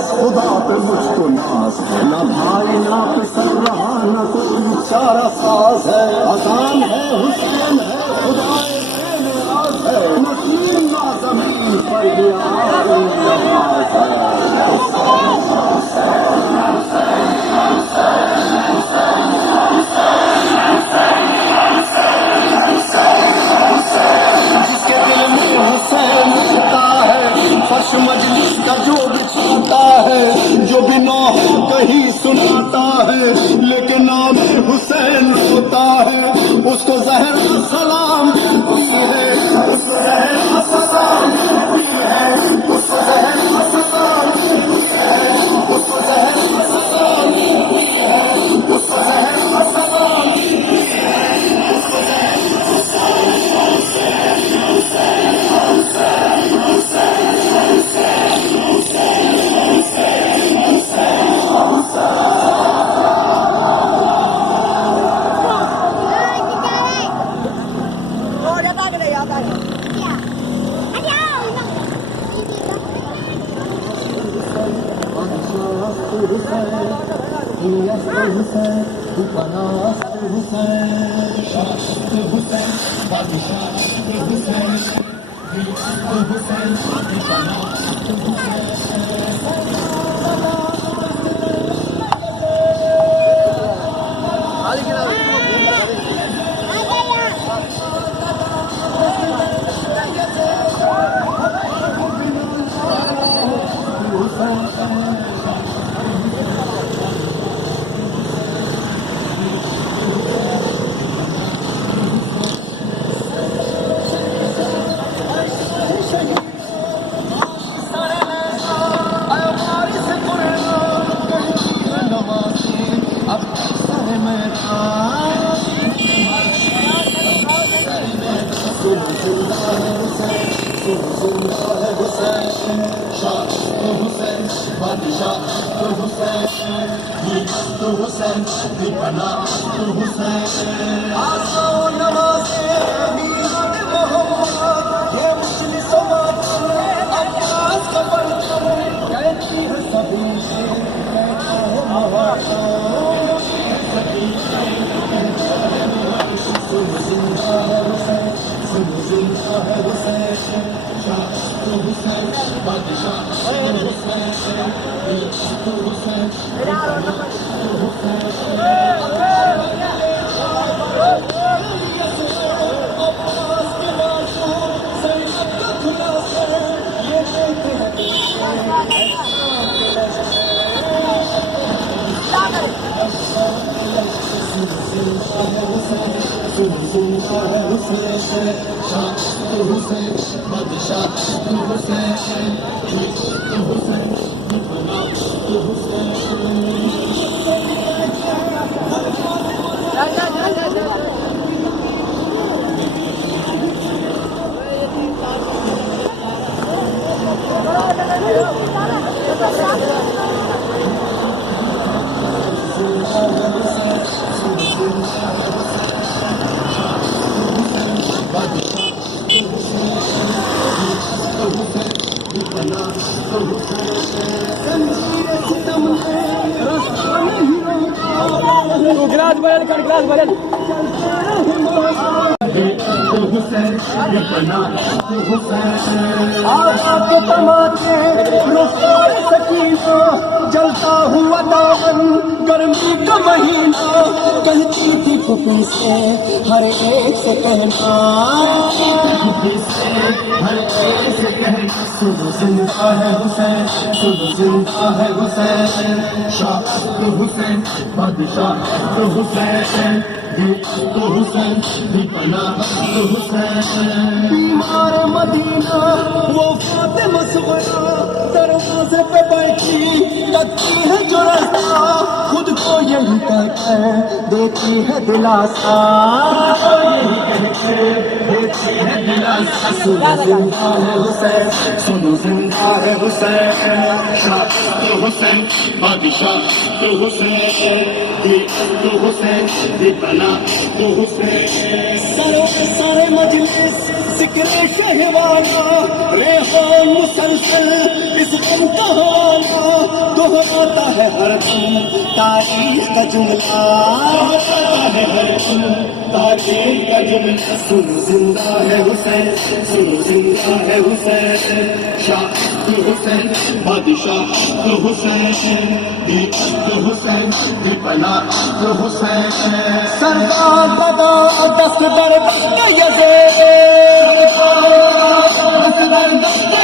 बस खुदा पे मुझको नाज, ना भाई ना पिसर रहा ना कोई चारा साज है। अजान है हुसैन है खुदा नाज है, नसीर ना जमीन पर ये आखिरी नमाज है। जिसके दिल में हुसैन छिपा है, फर्श मजलिस का जो बिछाता है, जो बिना कहीं सुनाता है, लेकिन नाम हुसैन होता है, उसको ज़हरा सलाम है, उसको ज़हरा सलाम है, उसको ज़हरा सलाम है, उसको ज़हरा सलाम है, उसको ज़हरा सलाम गिलास बदल कर गिलास बदल आपके तमाचे रुखसार सकीना, जलता हुआ दामन गर्मी का महीना, कहती थी फुफी से हर एक से कहना, सुनो जिंदा है हुसैन, सुनो जिंदा है हुसैन, शाह हुसैन बादशाह हुसैन, तो हुसैन दीपना तो हुसैन। बीमार मदीना वो फातिमा सुगरा दरवाजे पे बैठी, करती है जो रास्ता खुद को यही कहकर देती है दिलासा, देती है दिलासा। सुनो जिंदा है हुसैन, सुनो जिंदा है हुसैन, शाह तो हुसैन बादशाह तो हुसैन, तो हुसैन दीपना तो हुसैन। सारे मजलिस जिक्र शहवाना रेहान मुसलसल इस गम कहाना दोहराता है हर दम तारीख का जुमला दोहराता है हर दम तारीख का जुमला सुनो जिंदा है हुसैन सुनो जिंदा है हुसैन शाह हुसैन बादशाह हुसैन दीप हुसैन दीपना हुसैन सरदार बदा दस्त दर दस्त यज़ीद दस्त दर दस्त